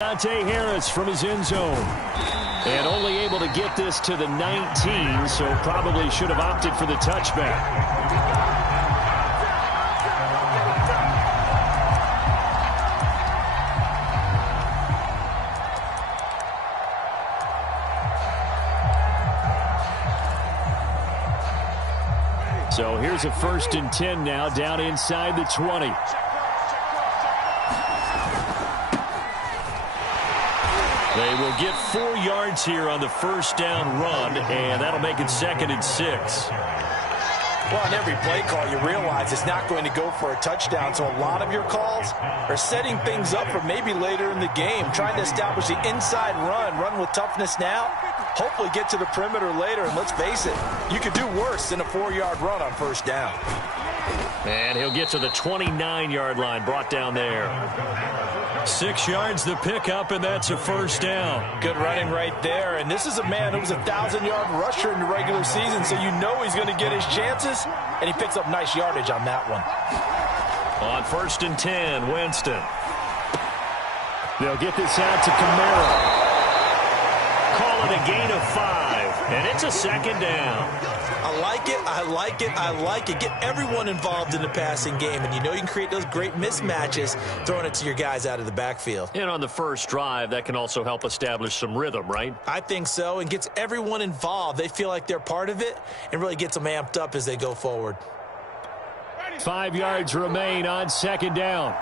Dante Harris from his end zone. And only able to get this to the 19, so probably should have opted for the touchback. So here's a 1st and 10 now, down inside the 20. They will get 4 yards here on the 1st down run, and that'll make it 2nd and 6. Well, on every play call, you realize it's not going to go for a touchdown, so a lot of your calls are setting things up for maybe later in the game, trying to establish the inside run with toughness now, hopefully get to the perimeter later, and let's face it, you could do worse than a 4-yard run on 1st down. And he'll get to the 29-yard line, brought down there. 6 yards the pickup, and that's a 1st down. Good running right there, and this is a man who was a 1,000-yard rusher in the regular season, so you know he's going to get his chances, and he picks up nice yardage on that one. On 1st and 10, Winston. They'll get this out to Kamara. Call it a gain of 5, and it's a 2nd down. I like it, I like it, I like it. Get everyone involved in the passing game, and you know you can create those great mismatches throwing it to your guys out of the backfield. And on the first drive, that can also help establish some rhythm, right? I think so, and gets everyone involved. They feel like they're part of it and really gets them amped up as they go forward. 5 yards remain on 2nd down.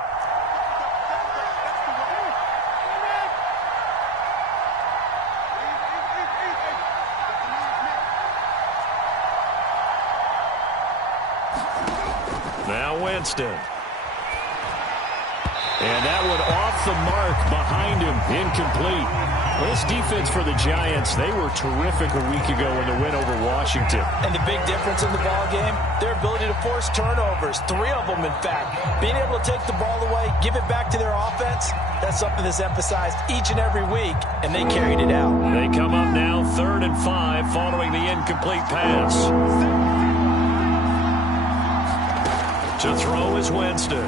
Now Winston. And that one off the mark behind him, incomplete. Well, this defense for the Giants, they were terrific a week ago in the win over Washington. And the big difference in the ball game, their ability to force turnovers, 3 of them in fact. Being able to take the ball away, give it back to their offense, that's something that's emphasized each and every week, and they carried it out. They come up now 3rd and 5 following the incomplete pass. To throw is Winston. And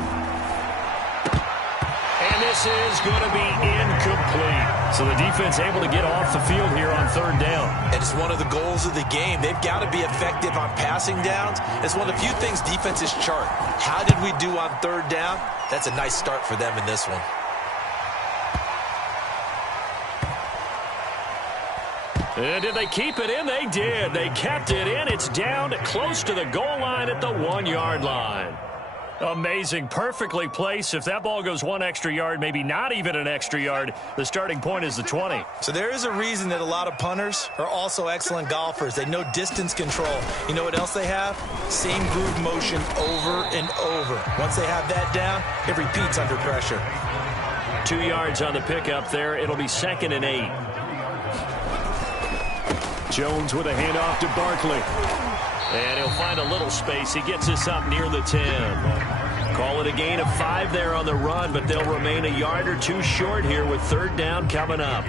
this is going to be incomplete. So the defense able to get off the field here on 3rd down. And it's one of the goals of the game. They've got to be effective on passing downs. It's one of the few things defenses chart. How did we do on 3rd down? That's a nice start for them in this one. And did they keep it in? They did. They kept it in. It's down close to the goal line at the 1-yard line. Amazing. Perfectly placed. If that ball goes 1 extra yard, maybe not even an extra yard, the starting point is the 20. So there is a reason that a lot of punters are also excellent golfers. They know distance control. You know what else they have? Same groove motion over and over. Once they have that down, it repeats under pressure. 2 yards on the pickup there. It'll be 2nd and 8. Jones with a handoff to Barkley. And he'll find a little space. He gets this up near the 10. Call it a gain of 5 there on the run, but they'll remain a yard or 2 short here with 3rd down coming up.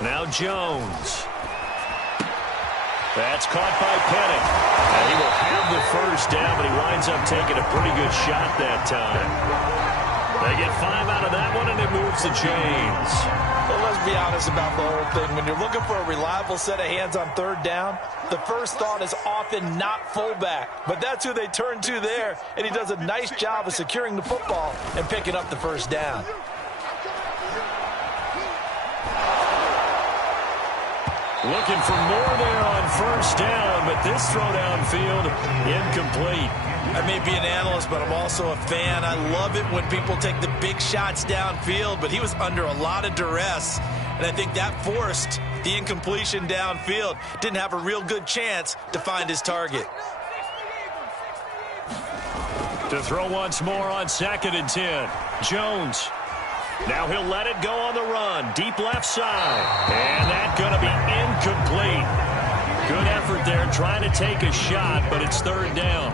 Now Jones. That's caught by Penning. And he will have the 1st down, but he winds up taking a pretty good shot that time. They get 5 out of that one, and it moves the chains. Well, let's be honest about the whole thing. When you're looking for a reliable set of hands on 3rd down, the first thought is often not fullback. But that's who they turn to there, and he does a nice job of securing the football and picking up the 1st down. Looking for more there on 1st down, but this throw downfield incomplete. I may be an analyst, but I'm also a fan. I love it when people take the big shots downfield, but he was under a lot of duress, and I think that forced the incompletion downfield. Didn't have a real good chance to find his target. To throw once more on 2nd and 10. Jones. Now he'll let it go on the run. Deep left side. And that's going to be incomplete. Good effort there trying to take a shot, but it's 3rd down.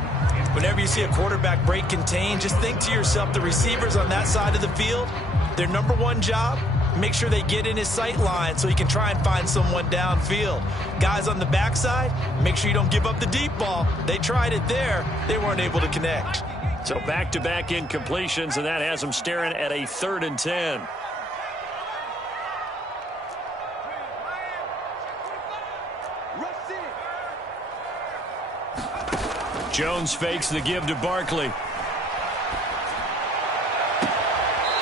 Whenever you see a quarterback break contain, just think to yourself, the receivers on that side of the field, their number 1 job, make sure they get in his sight line so he can try and find someone downfield. Guys on the backside, make sure you don't give up the deep ball. They tried it there. They weren't able to connect. So back-to-back incompletions, and that has them staring at a 3rd and 10. Jones fakes the give to Barkley.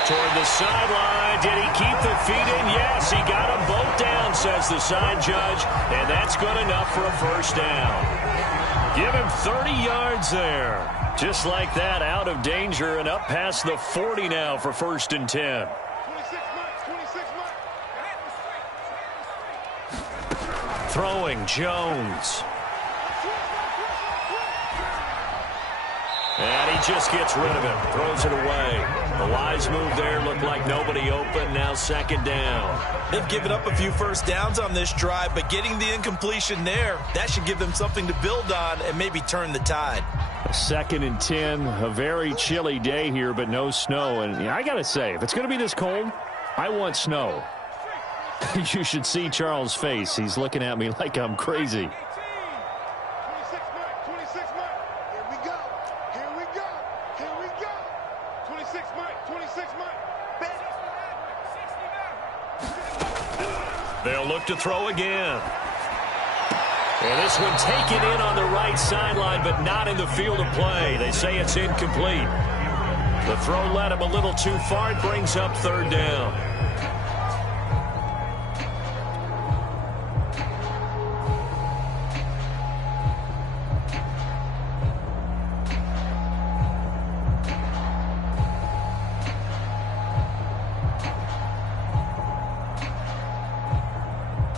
Toward the sideline. Did he keep the feet in? Yes, he got them both down, says the side judge. And that's good enough for a first down. Give him 30 yards there. Just like that, out of danger and up past the 40 now for 1st and 10. Throwing Jones. And he just gets rid of it. Throws it away. The wise move there. Looked like nobody open. Now 2nd down. They've given up a few first downs on this drive, but getting the incompletion there, that should give them something to build on and maybe turn the tide. 2nd and 10. A very chilly day here, but no snow. And I got to say, if it's going to be this cold, I want snow. You should see Charles' face. He's looking at me like I'm crazy. They'll look to throw again. And this one taken in on the right sideline, but not in the field of play. They say it's incomplete. The throw led him a little too far. It brings up 3rd down.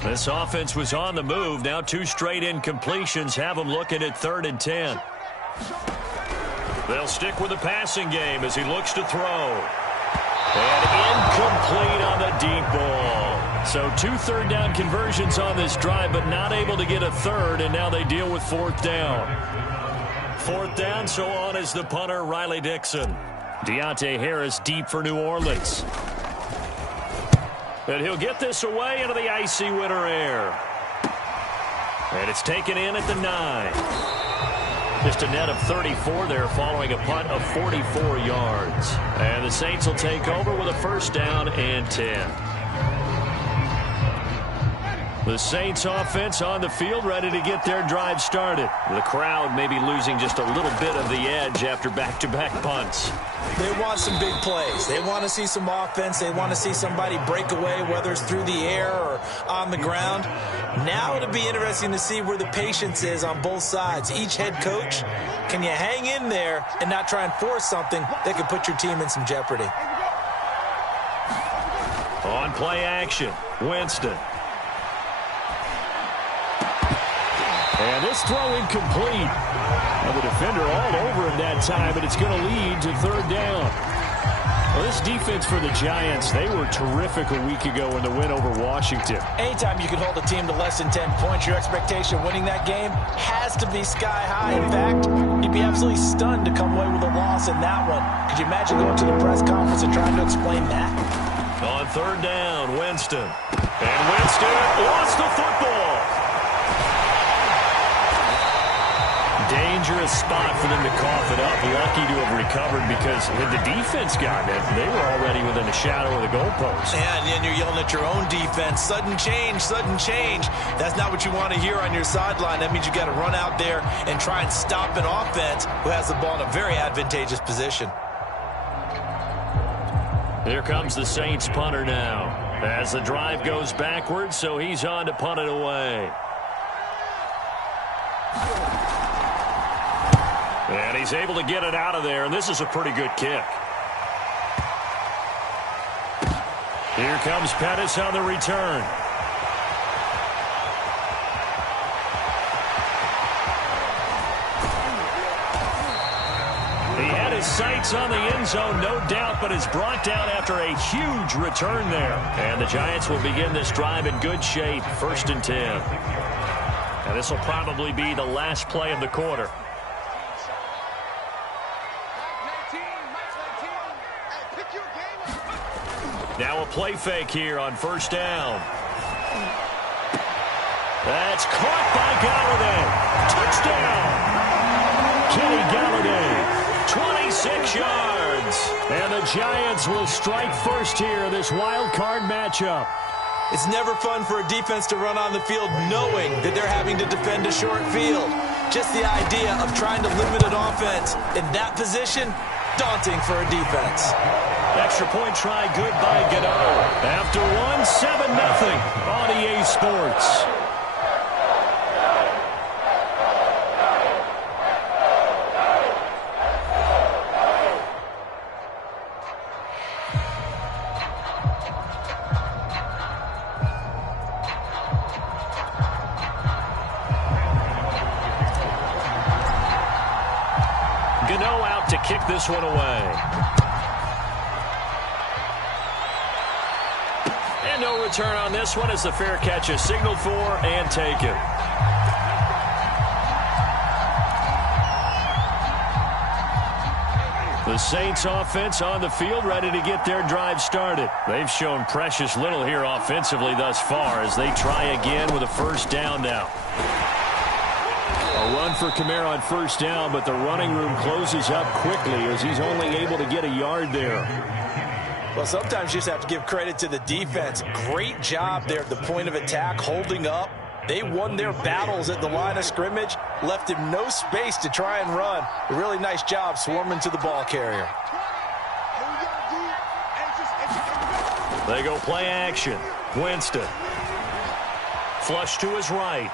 This offense was on the move. Now 2 straight incompletions have them looking at 3rd and 10. They'll stick with the passing game as he looks to throw. And incomplete on the deep ball. So 2 3rd down conversions on this drive, but not able to get a 3rd, and now they deal with 4th down. 4th down, so on is the punter, Riley Dixon. Deontay Harris deep for New Orleans. And he'll get this away into the icy winter air. And it's taken in at the 9. Just a net of 34 there following a punt of 44 yards. And the Saints will take over with a 1st down and 10. The Saints offense on the field ready to get their drive started. The crowd may be losing just a little bit of the edge after back-to-back punts. They want some big plays. They want to see some offense. They want to see somebody break away, whether it's through the air or on the ground. Now it'll be interesting to see where the patience is on both sides. Each head coach, can you hang in there and not try and force something that could put your team in some jeopardy? On play action, Winston. And this throw incomplete. And the defender all over him that time, but it's going to lead to 3rd down. Well, this defense for the Giants, they were terrific a week ago in the win over Washington. Anytime you can hold a team to less than 10 points, your expectation of winning that game has to be sky high. In fact, you'd be absolutely stunned to come away with a loss in that one. Could you imagine going to the press conference and trying to explain that? On 3rd down, Winston. And Winston lost the football. Dangerous spot for them to cough it up. Lucky to have recovered because had the defense gotten it, they were already within a shadow of the goalpost. And you're yelling at your own defense. Sudden change, sudden change. That's not what you want to hear on your sideline. That means you got to run out there and try and stop an offense who has the ball in a very advantageous position. Here comes the Saints punter now as the drive goes backwards, so he's on to punt it away. And he's able to get it out of there, and this is a pretty good kick. Here comes Pettis on the return. He had his sights on the end zone, no doubt, but is brought down after a huge return there. And the Giants will begin this drive in good shape, 1st and 10. And this will probably be the last play of the quarter. Now a play fake here on first down. That's caught by Galladay. Touchdown. Kenny Galladay, 26 yards. And the Giants will strike first here in this wild card matchup. It's never fun for a defense to run on the field knowing that they're having to defend a short field. Just the idea of trying to limit an offense in that position, daunting for a defense. Extra point try good by Gano. After one, 7-0 on EA Sports. Gano out to kick this one away. And no return on this one as the fair catch is signaled for and taken. The Saints offense on the field ready to get their drive started. They've shown precious little here offensively thus far as they try again with a first down now. A run for Kamara on first down, but the running room closes up quickly as he's only able to get a yard there. Well, sometimes you just have to give credit to the defense. Great job there at the point of attack, holding up. They won their battles at the line of scrimmage, left him no space to try and run. A really nice job swarming to the ball carrier. They go play action. Winston. Flush to his right.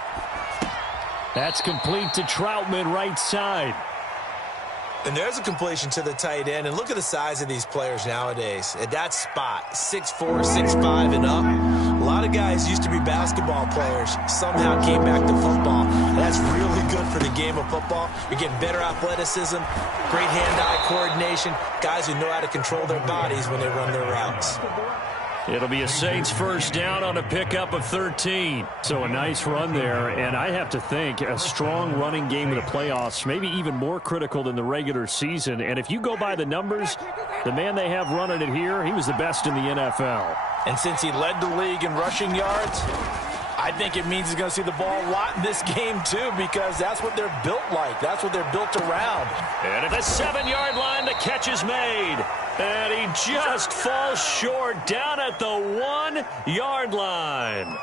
That's complete to Troutman, right side. And there's a completion to the tight end. And look at the size of these players nowadays. At that spot, 6'4", 6'5", and up. A lot of guys used to be basketball players. Somehow came back to football. And that's really good for the game of football. You're getting better athleticism, great hand-eye coordination, guys who know how to control their bodies when they run their routes. It'll be a Saints first down on a pickup of 13. So a nice run there, and I have to think a strong running game in the playoffs, maybe even more critical than the regular season. And if you go by the numbers, the man they have running it here, he was the best in the NFL. And since he led the league in rushing yards, I think it means he's going to see the ball a lot in this game, too, because that's what they're built like. That's what they're built around. And at the 7-yard line, the catch is made. And he just falls short down at the 1-yard line.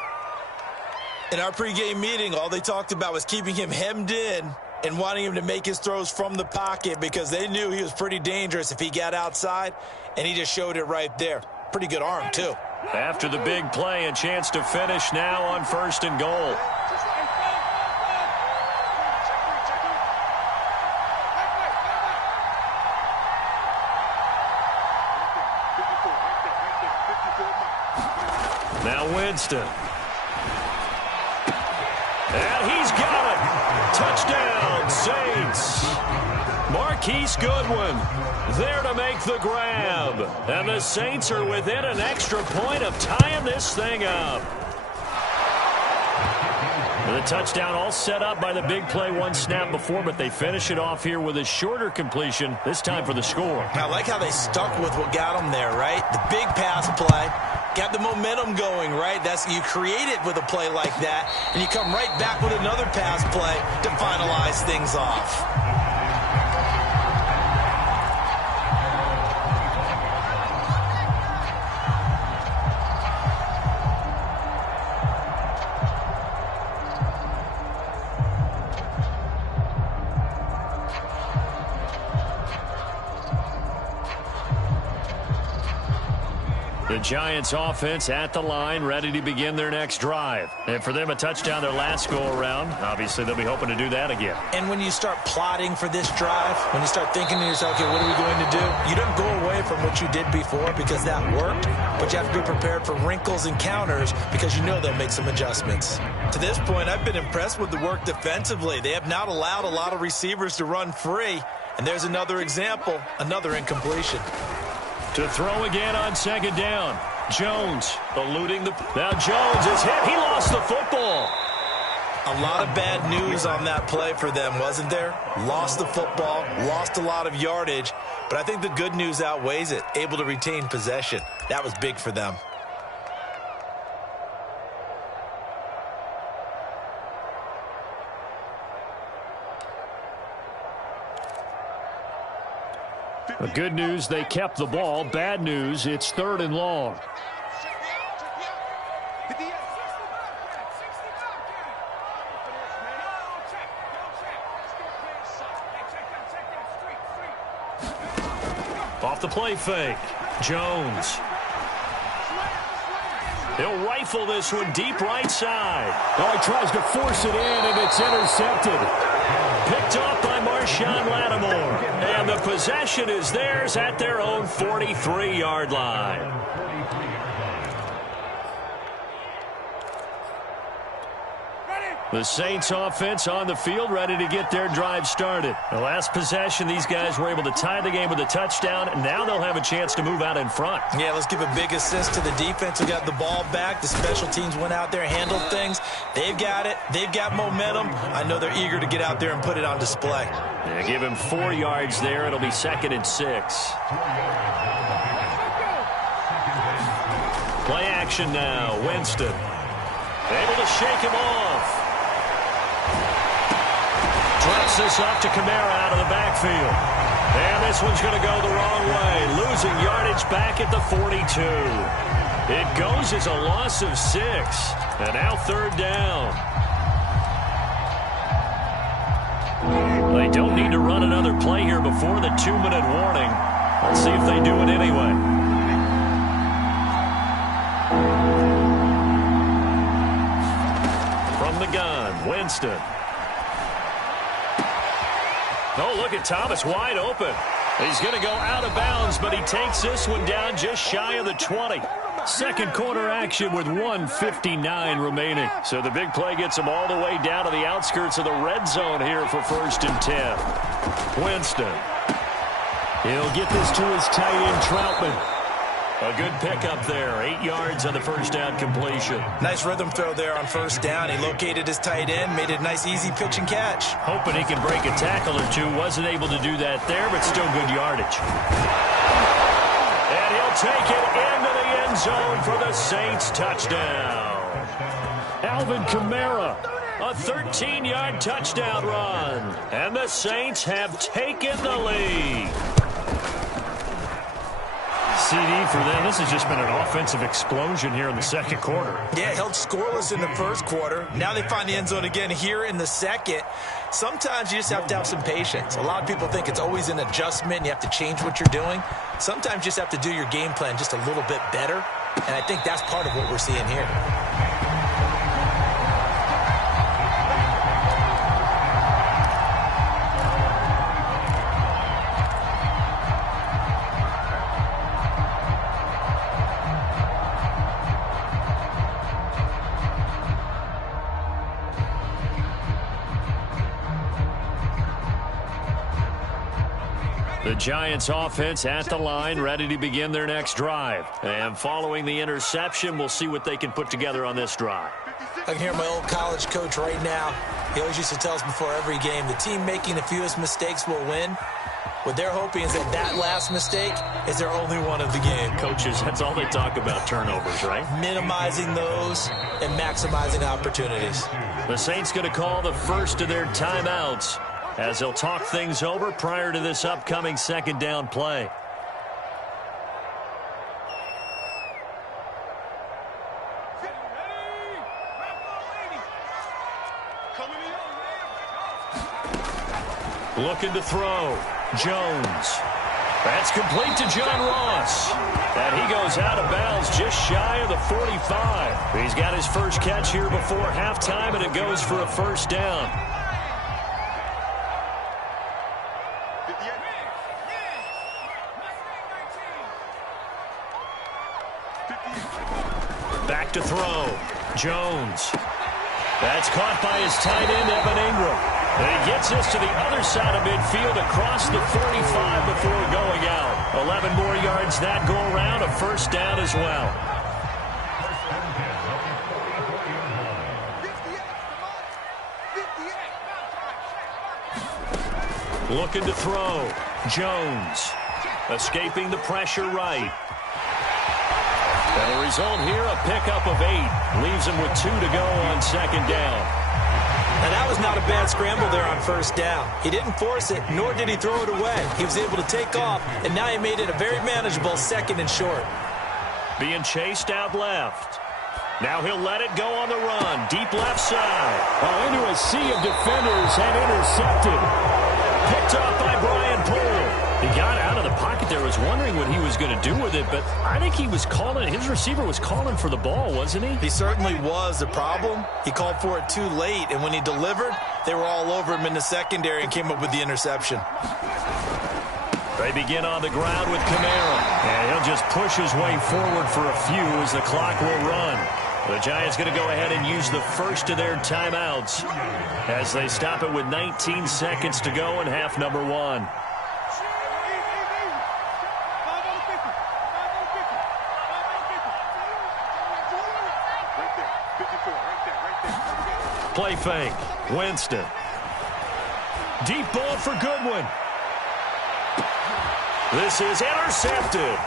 In our pregame meeting, all they talked about was keeping him hemmed in and wanting him to make his throws from the pocket because they knew he was pretty dangerous if he got outside, and he just showed it right there. Pretty good arm, too. After the big play, a chance to finish now on 1st and goal. Now Winston. And he's got it. Touchdown, Saints. Marquise Goodwin there to make the grab. And the Saints are within an extra point of tying this thing up. The touchdown all set up by the big play one snap before, but they finish it off here with a shorter completion, this time for the score. I like how they stuck with what got them there, right? The big pass play. Got the momentum going, right? You create it with a play like that, and you come right back with another pass play to finalize things off. The Giants offense at the line, ready to begin their next drive. And for them, a touchdown their last go-around. Obviously, they'll be hoping to do that again. And when you start plotting for this drive, when you start thinking to yourself, okay, what are we going to do? You don't go away from what you did before because that worked, but you have to be prepared for wrinkles and counters because you know they'll make some adjustments. To this point, I've been impressed with the work defensively. They have not allowed a lot of receivers to run free. And there's another example, another incompletion. To throw again on 2nd down. Jones eluding the... Now Jones is hit. He lost the football. A lot of bad news on that play for them, wasn't there? Lost the football, lost a lot of yardage, But I think the good news outweighs it. Able to retain possession. That was big for them. The good news, they kept the ball. Bad news, it's 3rd and long. Off the play fake. Jones. He'll rifle this one deep right side. Oh, he tries to force it in, and it's intercepted. Picked off by Marshawn Lattimore. And the possession is theirs at their own 43-yard line. The Saints offense on the field, ready to get their drive started. The last possession, these guys were able to tie the game with a touchdown. Now they'll have a chance to move out in front. Yeah, let's give a big assist to the defense who got the ball back. The special teams went out there, handled things. They've got it. They've got momentum. I know they're eager to get out there and put it on display. Yeah, give him 4 yards there. It'll be 2nd and 6. Play action now. Winston able to shake him off. Drops this off to Kamara out of the backfield. And this one's going to go the wrong way. Losing yardage back at the 42. It goes as a loss of 6. And now 3rd down. They don't need to run another play here before the 2-minute warning. Let's see if they do it anyway. From the gun, Winston. Oh, look at Thomas wide open. He's going to go out of bounds, but he takes this one down just shy of the 20. Second quarter action with 1:59 remaining. So the big play gets him all the way down to the outskirts of the red zone here for 1st and 10. Winston. He'll get this to his tight end, Troutman. A good pickup there. 8 yards on the first down completion. Nice rhythm throw there on 1st down. He located his tight end, made it a nice easy pitch and catch. Hoping he can break a tackle or two. Wasn't able to do that there, but still good yardage. And he'll take it into the end zone for the Saints touchdown. Alvin Kamara, a 13-yard touchdown run. And the Saints have taken the lead. CD for them. This has just been an offensive explosion here in the second quarter. Yeah, held scoreless in the first quarter. Now they find the end zone again here in the second. Sometimes you just have to have some patience. A lot of people think it's always an adjustment and you have to change what you're doing. Sometimes you just have to do your game plan just a little bit better. And I think that's part of what we're seeing here. The Giants offense at the line, ready to begin their next drive. And following the interception, we'll see what they can put together on this drive. I can hear my old college coach right now. He always used to tell us before every game, the team making the fewest mistakes will win. What they're hoping is that last mistake is their only one of the game. Coaches, that's all they talk about, turnovers, right? Minimizing those and maximizing opportunities. The Saints going to call the first of their timeouts as they'll talk things over prior to this upcoming 2nd down play. Looking to throw. Jones. That's complete to John Ross. And he goes out of bounds just shy of the 45. He's got his first catch here before halftime, and it goes for a 1st down. Back to throw. Jones. That's caught by his tight end, Evan Ingram. And he gets this to the other side of midfield across the 45 before going out. 11 more yards that go around, a 1st down as well. Looking to throw. Jones. Escaping the pressure right. And the result here, a pickup of 8. Leaves him with 2 to go on second down. And that was not a bad scramble there on first down. He didn't force it, nor did he throw it away. He was able to take off, and now he made it a very manageable 2nd and short. Being chased out left. Now he'll let it go on the run. Deep left side. Oh, into a sea of defenders and intercepted. Picked off by Brian Poole. He got out of the pocket there, was wondering what he was going to do with it, but I think he was calling, his receiver was calling for the ball, wasn't he? He certainly was. The problem, he called for it too late, and when he delivered, they were all over him in the secondary and came up with the interception. They begin on the ground with Kamara, and he'll just push his way forward for a few as the clock will run. The Giants going to go ahead and use the first of their timeouts as they stop it with 19 seconds to go in half number 1. Play fake. Winston. Deep ball for Goodwin. This is intercepted.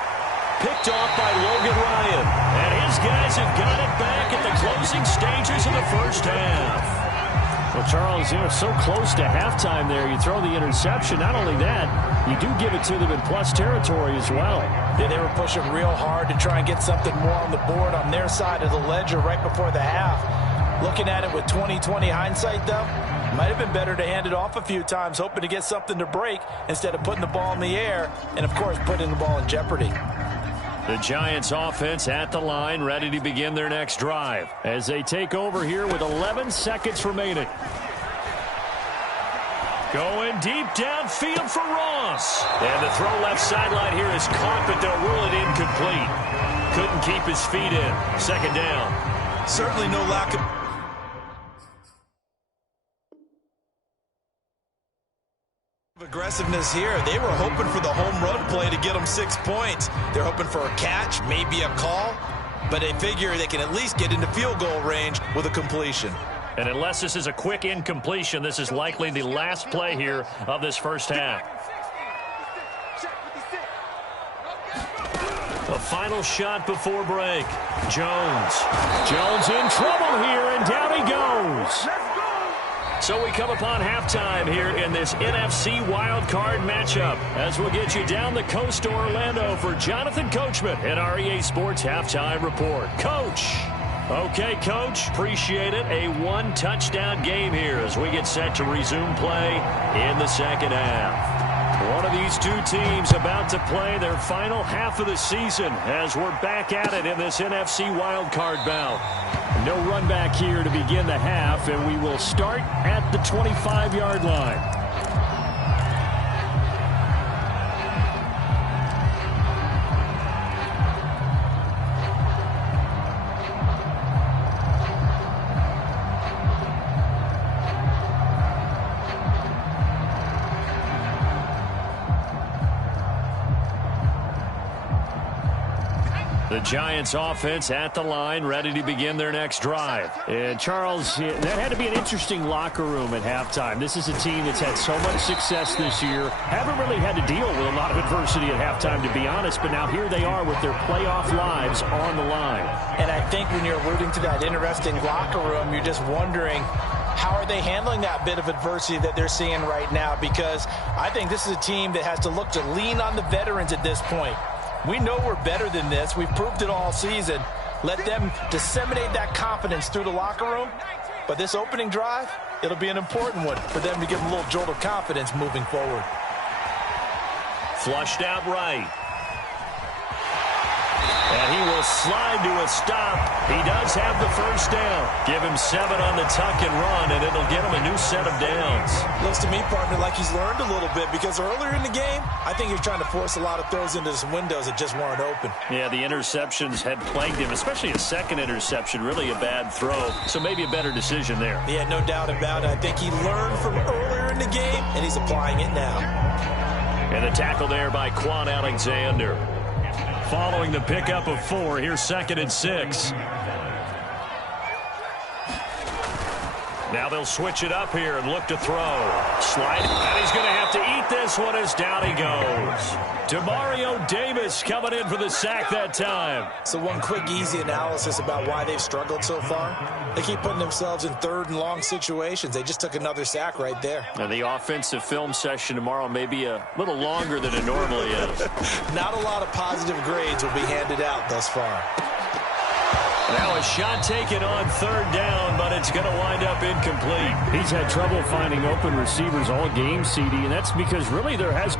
Picked off by Logan Ryan. And his guys have got it back at the closing stages of the first half. Well, Charles, so close to halftime there. You throw the interception. Not only that, you do give it to them in plus territory as well. Yeah, they were pushing real hard to try and get something more on the board on their side of the ledger right before the half. Looking at it with 20/20 hindsight, though, might have been better to hand it off a few times, hoping to get something to break instead of putting the ball in the air and, of course, putting the ball in jeopardy. The Giants offense at the line, ready to begin their next drive as they take over here with 11 seconds remaining. Going deep downfield for Ross. And the throw left sideline here is caught, but they'll rule it incomplete. Couldn't keep his feet in. Second down. Certainly no lack of aggressiveness here. They were hoping for the home run play to get them 6 points. They're hoping for a catch, maybe a call, but they figure they can at least get into field goal range with a completion. And unless this is a quick incompletion, this is likely the last play here of this first half. A final shot before break. Jones. Jones in trouble here, and down he goes. So we come upon halftime here in this NFC wildcard matchup as we'll get you down the coast to Orlando for Jonathan Coachman at our EA Sports Halftime Report. Coach. Okay, Coach, appreciate it. A 1-touchdown game here as we get set to resume play in the second half. One of these two teams about to play their final half of the season as we're back at it in this NFC wildcard bout. No run back here to begin the half, and we will start at the 25-yard line. The Giants offense at the line, ready to begin their next drive. And Charles, that had to be an interesting locker room at halftime. This is a team that's had so much success this year. Haven't really had to deal with a lot of adversity at halftime, to be honest, but now here they are with their playoff lives on the line. And I think when you're alluding to that interesting locker room, you're just wondering, how are they handling that bit of adversity that they're seeing right now? Because I think this is a team that has to look to lean on the veterans at this point. We know we're better than this. We've proved it all season. Let them disseminate that confidence through the locker room. But this opening drive, it'll be an important one for them to give them a little jolt of confidence moving forward. Flushed out right. And he will slide to a stop. He does have the first down. Give him 7 on the tuck and run, and it'll get him a new set of downs. Looks to me, partner, like he's learned a little bit, because earlier in the game, I think he was trying to force a lot of throws into some windows that just weren't open. Yeah, the interceptions had plagued him, especially a second interception, really a bad throw. So maybe a better decision there. Yeah, no doubt about it. I think he learned from earlier in the game, and he's applying it now. And the tackle there by Quan Alexander. Following the pickup of 4, here's 2nd and 6. Now they'll switch it up here and look to throw. Slide, and he's going to have to eat this one as down he goes. Demario Davis coming in for the sack that time. So one quick, easy analysis about why they've struggled so far. They keep putting themselves in third and long situations. They just took another sack right there. And the offensive film session tomorrow may be a little longer than it normally is. Not a lot of positive grades will be handed out thus far. Now a shot taken on third down, but it's going to wind up incomplete. He's had trouble finding open receivers all game, CD, and that's because really there has...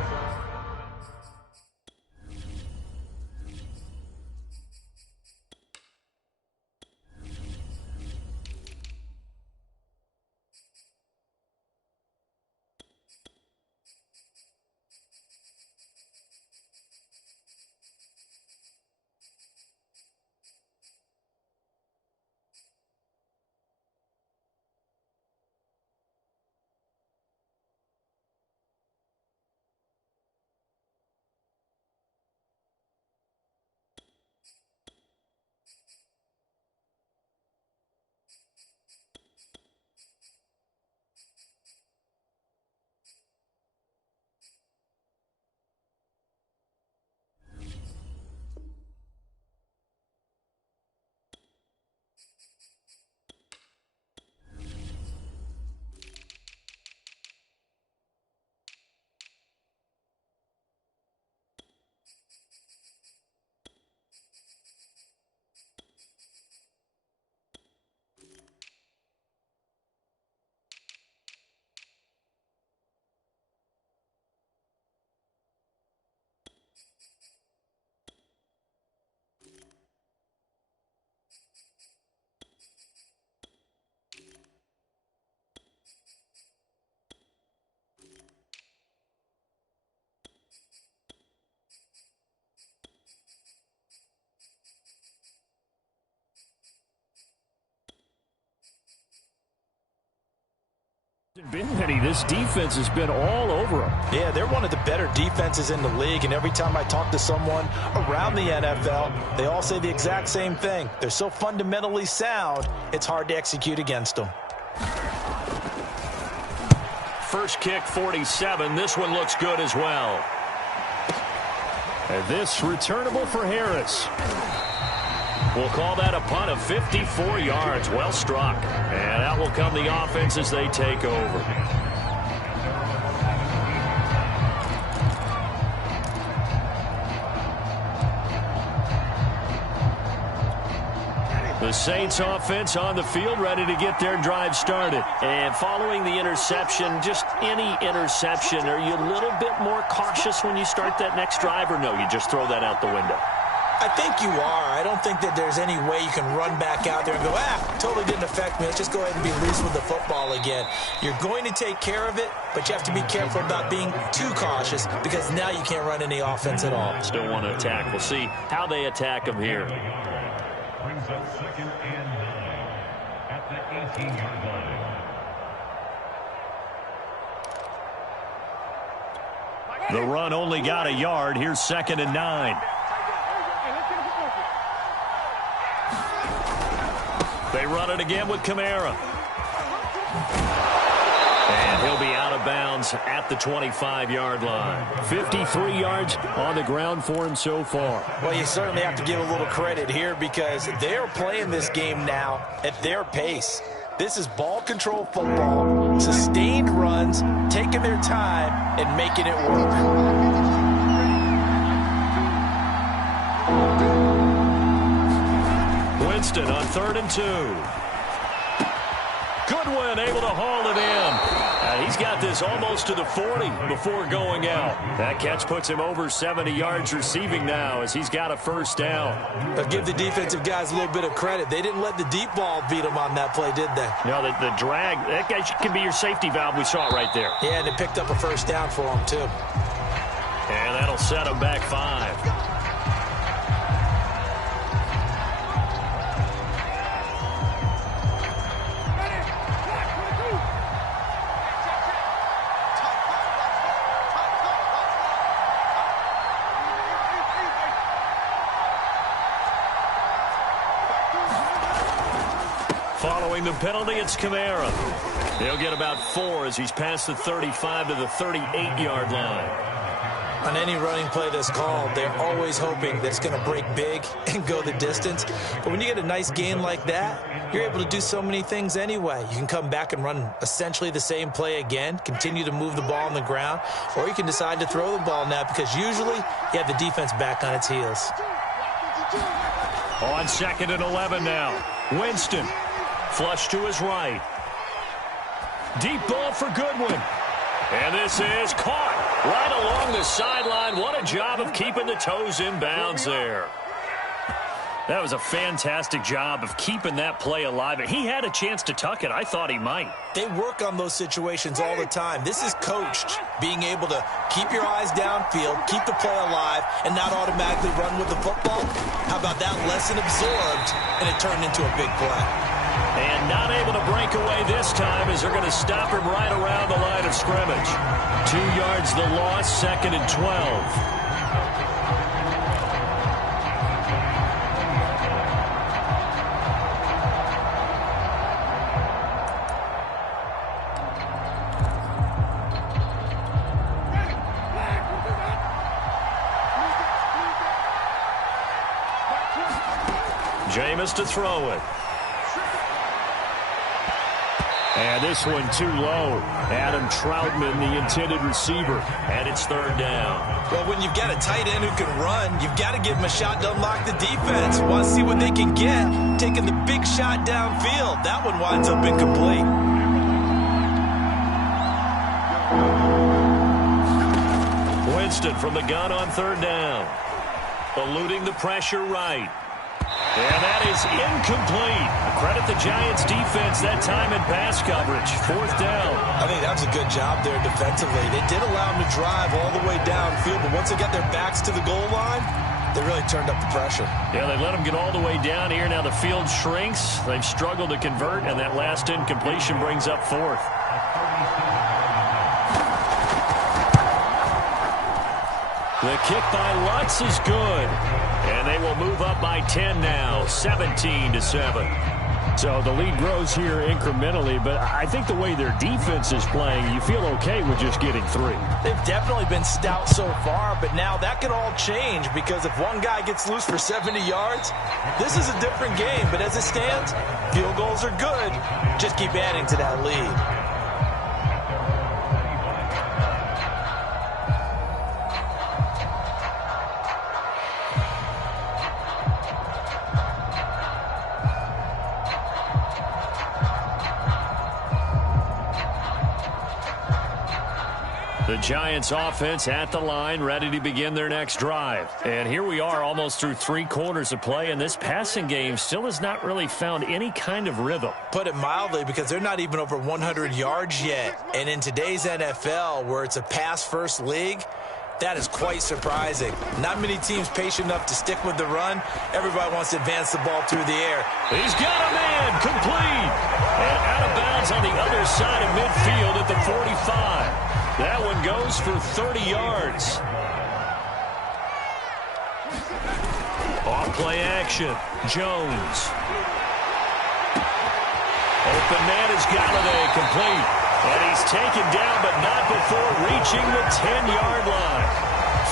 been many. This defense has been all over them. Yeah, they're one of the better defenses in the league, and every time I talk to someone around the NFL, they all say the exact same thing. They're so fundamentally sound, it's hard to execute against them. First kick, 47. This one looks good as well. And this returnable for Harris. We'll call that a punt of 54 yards. Well struck. And out will come the offense as they take over. The Saints offense on the field, ready to get their drive started. And following the interception, just any interception, are you a little bit more cautious when you start that next drive, or no, you just throw that out the window? I think you are. I don't think that there's any way you can run back out there and go, totally didn't affect me. Let's just go ahead and be loose with the football again. You're going to take care of it, but you have to be careful about being too cautious because now you can't run any offense at all. Still want to attack. We'll see how they attack them here. Brings up 2nd and 9 at the 18-yard line. The run only got a yard. Here's 2nd and 9. They run it again with Kamara. And he'll be out of bounds at the 25-yard line. 53 yards on the ground for him so far. Well, you certainly have to give a little credit here because they're playing this game now at their pace. This is ball control football, sustained runs, taking their time and making it work. Winston on 3rd and 2. Goodwin able to haul it in. He's got this almost to the 40 before going out. That catch puts him over 70 yards receiving now as he's got a first down. But give the defensive guys a little bit of credit. They didn't let the deep ball beat them on that play, did they? No, the drag, that guy can be your safety valve. We saw it right there. Yeah, and it picked up a first down for them, too. And that'll set him back 5. Following the penalty, it's Kamara. He'll get about 4 as he's past the 35 to the 38-yard line. On any running play that's called, they're always hoping that it's going to break big and go the distance. But when you get a nice gain like that, you're able to do so many things anyway. You can come back and run essentially the same play again, continue to move the ball on the ground, or you can decide to throw the ball now because usually you have the defense back on its heels. On 2nd and 11 now. Winston, flush to his right. Deep ball for Goodwin. And this is caught right along the sideline. What a job of keeping the toes in bounds there. That was a fantastic job of keeping that play alive. He had a chance to tuck it. I thought he might. They work on those situations all the time. This is coached, being able to keep your eyes downfield, keep the play alive, and not automatically run with the football. How about that lesson absorbed, and it turned into a big play? And not able to break away this time as they're going to stop him right around the line of scrimmage. 2 yards the loss, 2nd and 12. Jameis to throw it. And this one too low. Adam Troutman, the intended receiver. And it's 3rd down. Well, when you've got a tight end who can run, you've got to give him a shot to unlock the defense. Want to see what they can get, taking the big shot downfield. That one winds up incomplete. Winston from the gun on 3rd down. Eluding the pressure right. And that is incomplete. Credit the Giants defense that time in pass coverage. 4th down. I think that was a good job there defensively. They did allow them to drive all the way downfield, but once they got their backs to the goal line, they really turned up the pressure. Yeah, they let them get all the way down here. Now the field shrinks. They've struggled to convert, and that last incompletion brings up 4th. The kick by Lutz is good. And they will move up by 10 now, 17-7. So the lead grows here incrementally, but I think the way their defense is playing, you feel okay with just getting 3. They've definitely been stout so far, but now that could all change because if one guy gets loose for 70 yards, this is a different game. But as it stands, field goals are good. Just keep adding to that lead. The Giants offense at the line, ready to begin their next drive. And here we are almost through 3 quarters of play, and this passing game still has not really found any kind of rhythm. Put it mildly, because they're not even over 100 yards yet. And in today's NFL, where it's a pass-first league, that is quite surprising. Not many teams patient enough to stick with the run. Everybody wants to advance the ball through the air. He's got a man, complete. And out of bounds on the other side of midfield at the 45. That one goes for 30 yards. Off play action. Jones. Open man is Galladay, complete. And he's taken down, but not before reaching the 10-yard line.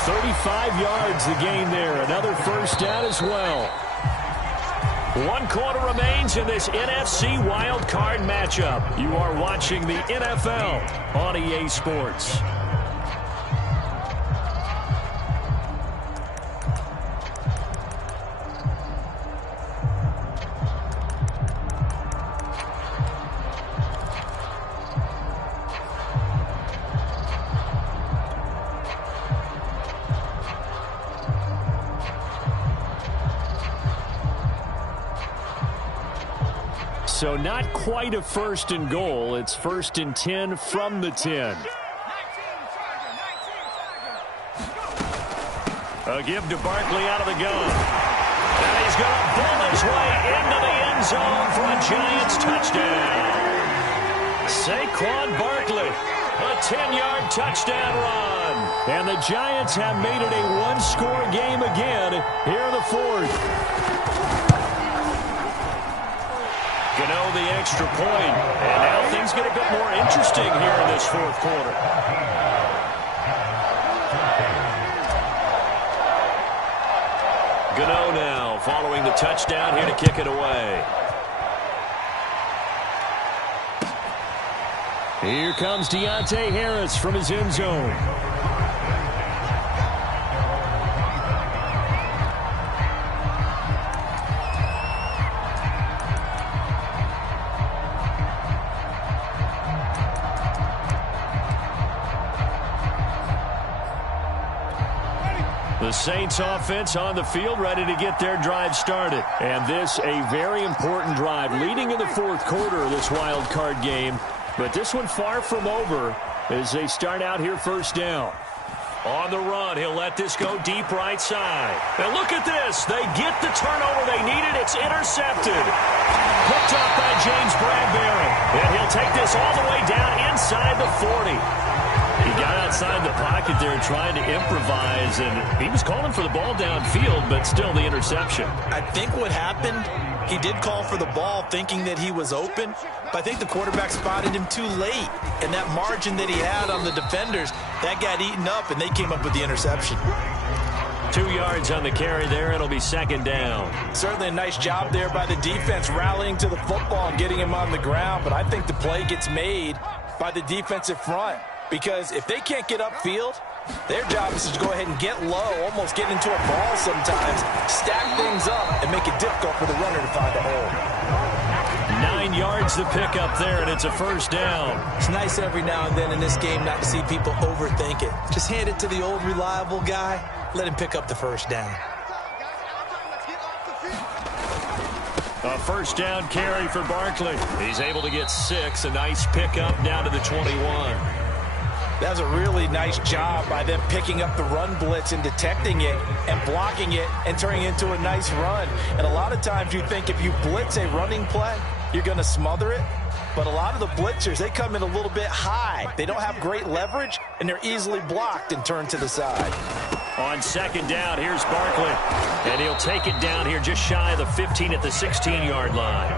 35 yards the gain there. Another 1st down as well. 1 quarter remains in this NFC Wild Card matchup. You are watching the NFL on EA Sports. So not quite a 1st and goal. It's 1st and 10 from the 10. A give to Barkley out of the gun. And he's going to bull his way into the end zone for a Giants touchdown. Saquon Barkley, a 10-yard touchdown run. And the Giants have made it a 1-score game again here in the 4th. Gano the extra point, and now things get a bit more interesting here in this 4th quarter. Gano now following the touchdown here to kick it away. Here comes Deontay Harris from his end zone. The Saints offense on the field, ready to get their drive started. And this a very important drive, leading in the fourth quarter of this wild card game. But this one far from over as they start out here first down. On the run, he'll let this go deep right side. And look at this. They get the turnover they needed. It's intercepted. Picked up by James Bradbury. And he'll take this all the way down inside the 40. He got outside the pocket there trying to improvise, and he was calling for the ball downfield, but still the interception. I think what happened, he did call for the ball thinking that he was open, but I think the quarterback spotted him too late, and that margin that he had on the defenders, that got eaten up, and they came up with the interception. 2 yards on the carry there. It'll be second down. Certainly a nice job there by the defense rallying to the football and getting him on the ground, but I think the play gets made by the defensive front. Because if they can't get upfield, their job is to go ahead and get low, almost get into a ball sometimes, stack things up, and make it difficult for the runner to find a hole. 9 yards to pick up there, and it's a first down. It's nice every now and then in this game not to see people overthink it. Just hand it to the old reliable guy, let him pick up the first down. A first down carry for Barkley. He's able to get 6, a nice pickup down to the 21. That was a really nice job by them picking up the run blitz and detecting it and blocking it and turning it into a nice run. And a lot of times you think if you blitz a running play, you're going to smother it. But a lot of the blitzers, they come in a little bit high. They don't have great leverage, and they're easily blocked and turned to the side. On second down, here's Barkley. And he'll take it down here just shy of the 15 at the 16-yard line.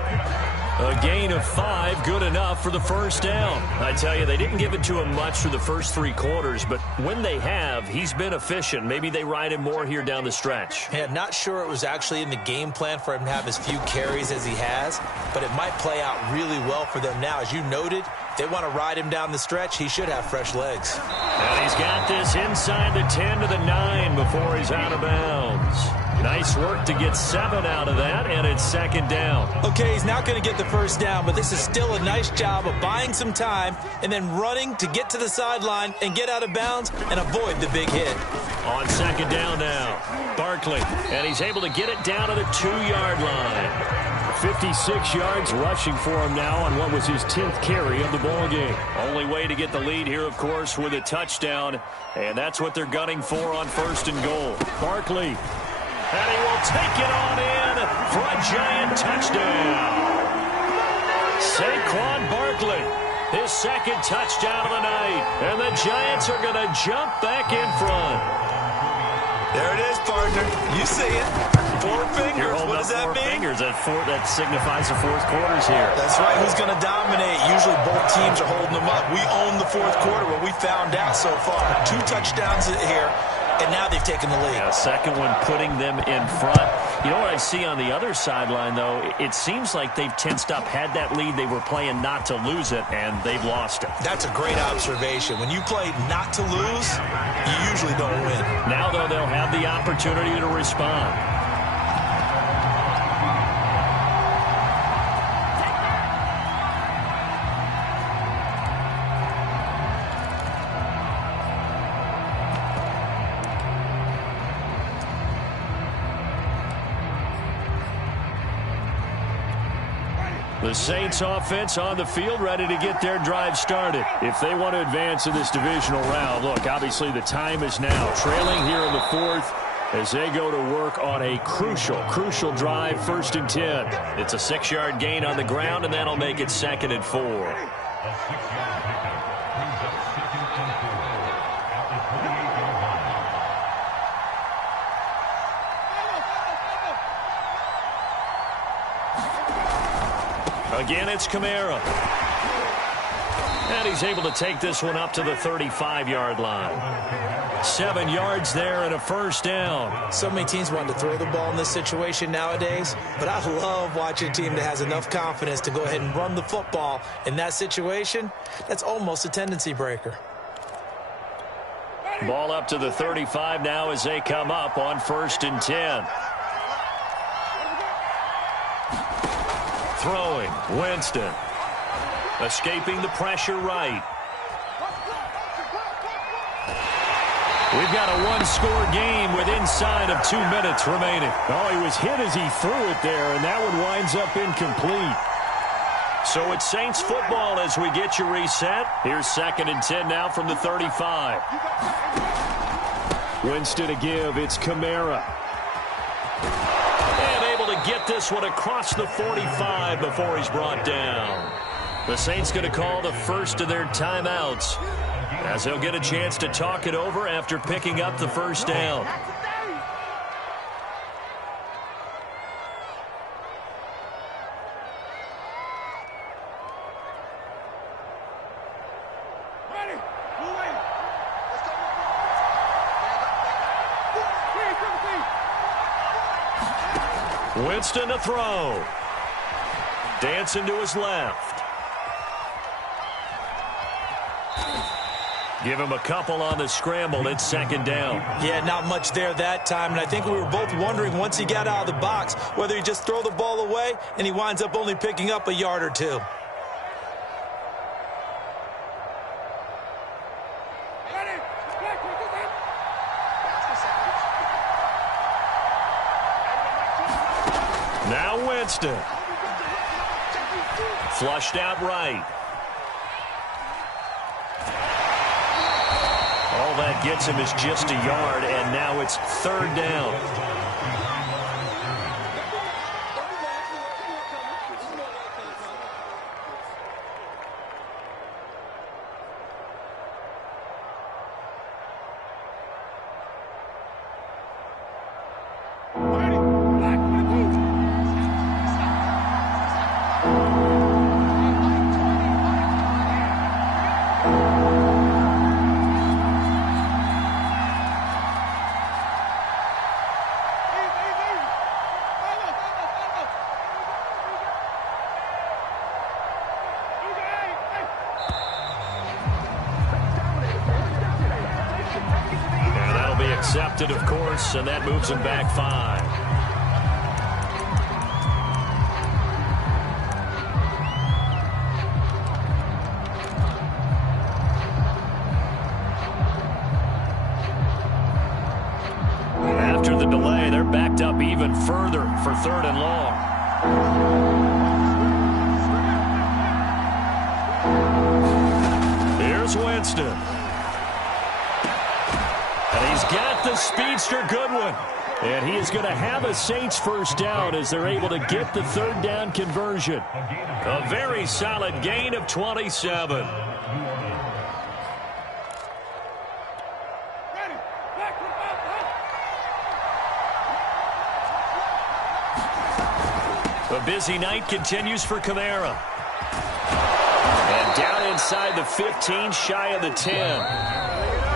A gain of 5, good enough for the first down. I tell you, they didn't give it to him much for the first 3 quarters, but when they have, he's been efficient. Maybe they ride him more here down the stretch. Yeah, not sure it was actually in the game plan for him to have as few carries as he has, but it might play out really well for them now. As you noted, if they want to ride him down the stretch, he should have fresh legs. And he's got this inside the 10 to the 9 before he's out of bounds. Nice work to get 7 out of that, and it's second down. Okay, he's not going to get the first down, but this is still a nice job of buying some time and then running to get to the sideline and get out of bounds and avoid the big hit. On second down now, Barkley, and he's able to get it down to the 2-yard line. 56 yards rushing for him now on what was his 10th carry of the ball game. Only way to get the lead here, of course, with a touchdown, and that's what they're gunning for on first and goal. Barkley. And he will take it on in for a giant touchdown. Saquon Barkley, his second touchdown of the night. And the Giants are going to jump back in front. There it is, partner. You see it. 4 fingers. What does that mean? 4 fingers. That signifies the fourth quarter's here. That's right. Who's going to dominate? Usually both teams are holding them up. We own the fourth quarter, what we found out so far. 2 touchdowns here. And now they've taken the lead. Yeah, second one putting them in front. You know what I see on the other sideline, though? It seems like they've tensed up. Had that lead, they were playing not to lose it, and they've lost it. That's a great observation. When you play not to lose, you usually don't win. Now, though, they'll have the opportunity to respond. The Saints offense on the field ready to get their drive started. If they want to advance in this divisional round, look, obviously the time is now. Trailing here in the fourth as they go to work on a crucial drive, first and 10. It's a 6-yard gain on the ground, and that'll make it second and 4. A 6-yard pickup brings up second and 4 at the 28-yard line. Again, it's Kamara. And he's able to take this one up to the 35-yard line. 7 yards there and a first down. So many teams want to throw the ball in this situation nowadays, but I love watching a team that has enough confidence to go ahead and run the football in that situation. That's almost a tendency breaker. Ball up to the 35 now as they come up on 1st and 10. Throwing, Winston. Escaping the pressure right. We've got a one-score game with inside of 2 minutes remaining. Oh, he was hit as he threw it there, and that one winds up incomplete. So it's Saints football as we get you reset. Here's 2nd and 10 now from the 35. Winston to give. It's Kamara. And able to get this one across the 45 before he's brought down. The Saints going to call the first of their timeouts, as they'll get a chance to talk it over after picking up the first down. Winston to throw. Dancing to his left. Give him a couple on the scramble. It's 2nd down. Yeah, not much there that time. And I think we were both wondering once he got out of the box whether he just throw the ball away and he winds up only picking up a yard or two. Now Winston. Flushed out right. All that gets him is just a yard, and now it's 3rd down. Accepted, of course, and that moves him back 5. After the delay, they're backed up even further for 3rd and long. Here's Winston. He's got the speedster Goodwin. And he is going to have a Saints first down as they're able to get the 3rd down conversion. A very solid gain of 27. A busy night continues for Kamara. And down inside the 15, shy of the 10.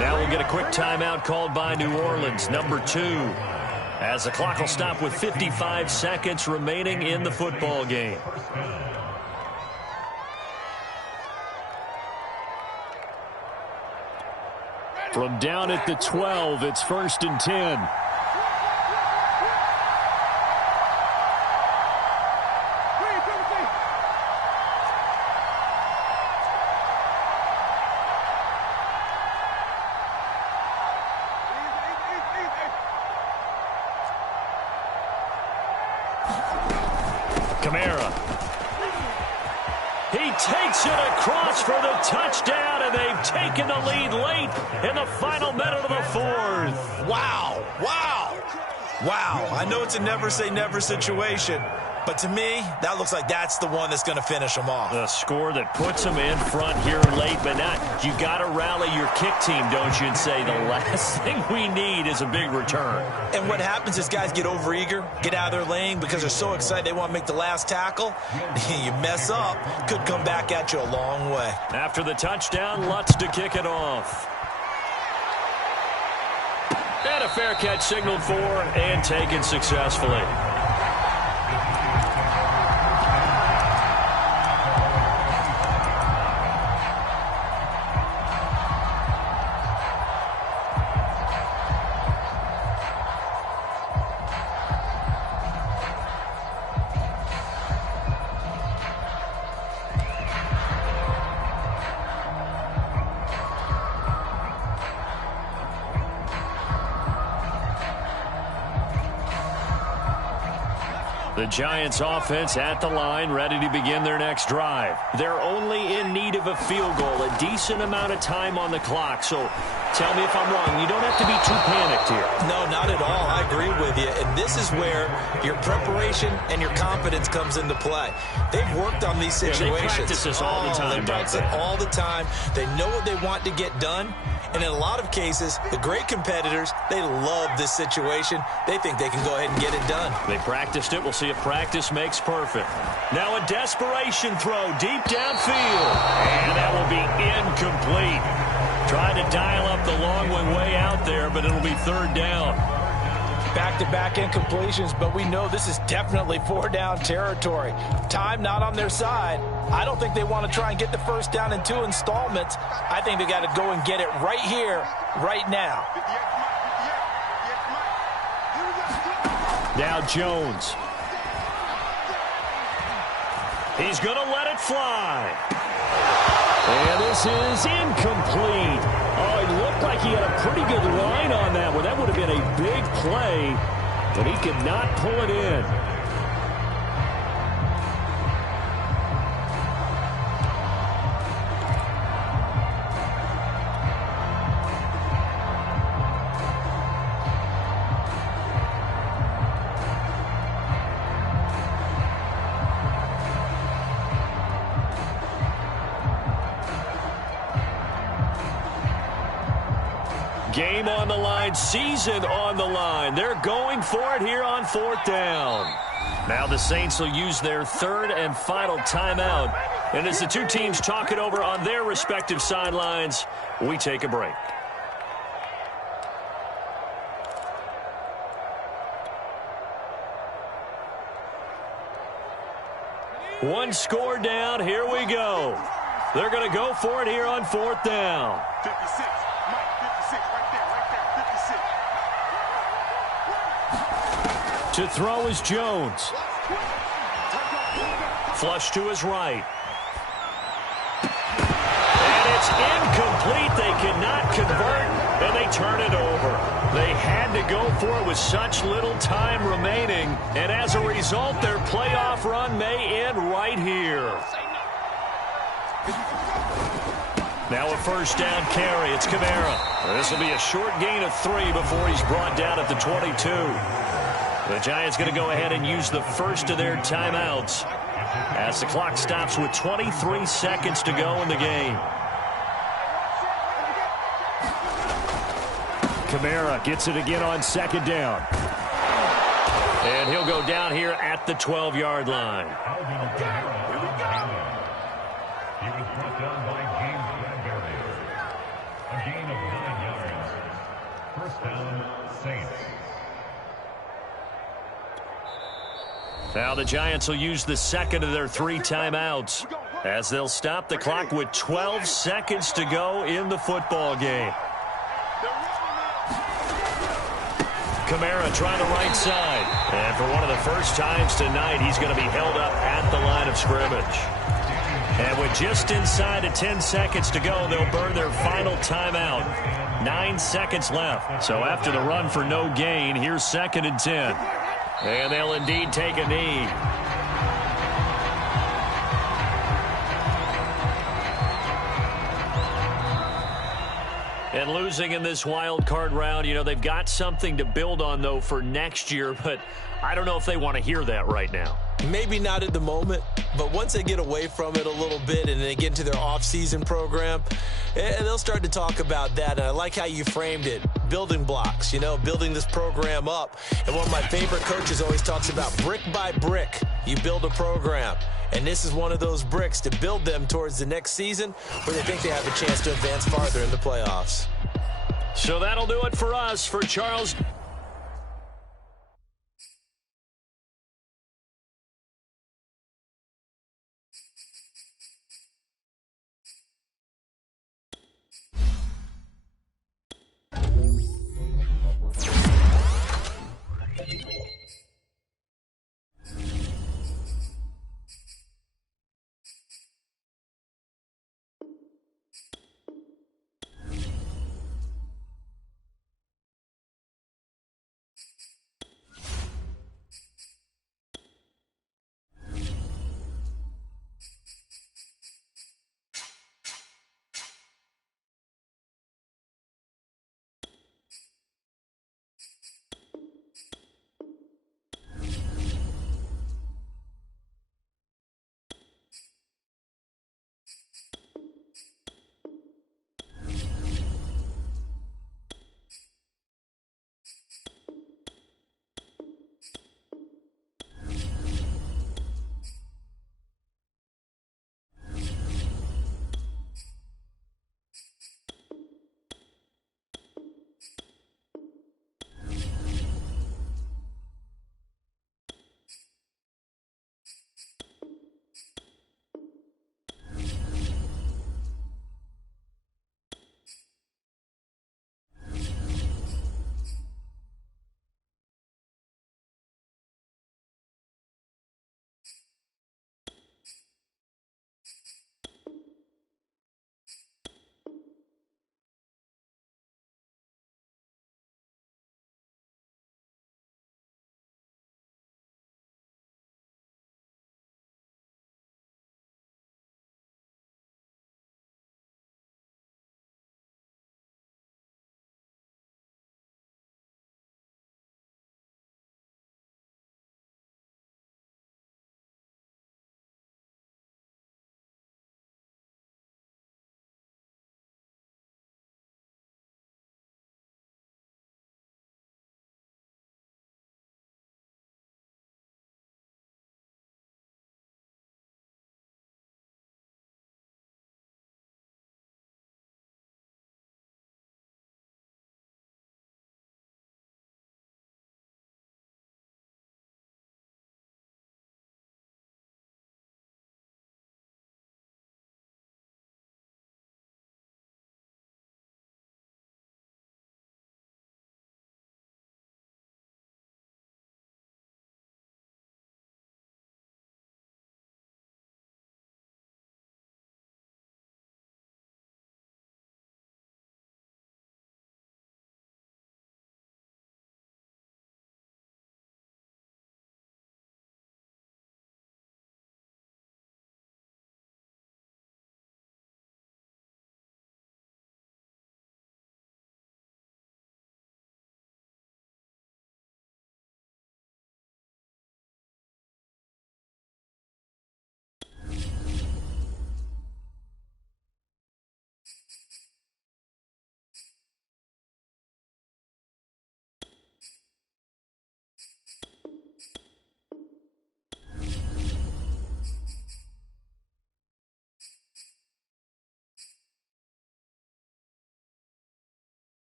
Now we'll get a quick timeout called by New Orleans, number 2, as the clock will stop with 55 seconds remaining in the football game. From down at the 12, it's 1st and 10. Kamara. He takes it across for the touchdown, and they've taken the lead late in the final minute of the 4th. Wow. Wow. Wow. I know it's a never-say-never situation, but to me, that looks like that's the one that's going to finish them off. The score that puts them in front here late, but not. You got to rally your kick team, don't you, and say the last thing we need is a big return. And what happens is guys get overeager, get out of their lane because they're so excited they want to make the last tackle. You mess up, could come back at you a long way. After the touchdown, Lutz to kick it off. And a fair catch signaled for and taken successfully. The Giants offense at the line, ready to begin their next drive. They're only in need of a field goal, a decent amount of time on the clock. So tell me if I'm wrong. You don't have to be too panicked here. No, not at all. I agree with you. And this is where your preparation and your confidence comes into play. They've worked on these situations. They practice this all the time. They practice it all the time. They know what they want to get done. And in a lot of cases, the great competitors, they love this situation. They think they can go ahead and get it done. They practiced it. We'll see if practice makes perfect. Now a desperation throw deep downfield. And that will be incomplete. Trying to dial up the long one way out there, but it'll be third down. Back-to-back incompletions, but we know this is definitely four-down territory. Time not on their side. I don't think they want to try and get the first down in 2 installments. I think they got to go and get it right here, right now. Now Jones. He's going to let it fly. And this is incomplete. Oh, it looked like he had a pretty good line on that one. That would have been a big play, but he could not pull it in. Game on the line, season on the line. They're going for it here on fourth down. Now the Saints will use their third and final timeout. And as the two teams talk it over on their respective sidelines, we take a break. One score down. Here we go. They're going to go for it here on fourth down. 56. Mike, 56. Right there. To throw is Jones. Flush to his right. And it's incomplete. They cannot convert, and they turn it over. They had to go for it with such little time remaining, and as a result, their playoff run may end right here. Now a first down carry. It's Kamara. This will be a short gain of 3 before he's brought down at the 22. The Giants going to go ahead and use the first of their timeouts as the clock stops with 23 seconds to go in the game. Kamara gets it again on second down. And he'll go down here at the 12-yard line. He was brought down by James Bradbury. A gain of 9 yards. First down, Saints. Now the Giants will use the second of their 3 timeouts as they'll stop the clock with 12 seconds to go in the football game. Kamara trying the right side. And for one of the first times tonight, he's going to be held up at the line of scrimmage. And with just inside of 10 seconds to go, they'll burn their final timeout. 9 seconds left. So after the run for no gain, here's 2nd and 10. And they'll indeed take a knee. And losing in this wild card round, you know, they've got something to build on, though, for next year. But I don't know if they want to hear that right now. Maybe not at the moment, but once they get away from it a little bit and they get into their off-season program, they'll start to talk about that. And I like how you framed it, building blocks, you know, building this program up. And one of my favorite coaches always talks about brick by brick, you build a program. And this is one of those bricks to build them towards the next season where they think they have a chance to advance farther in the playoffs. So that'll do it for us. For Charles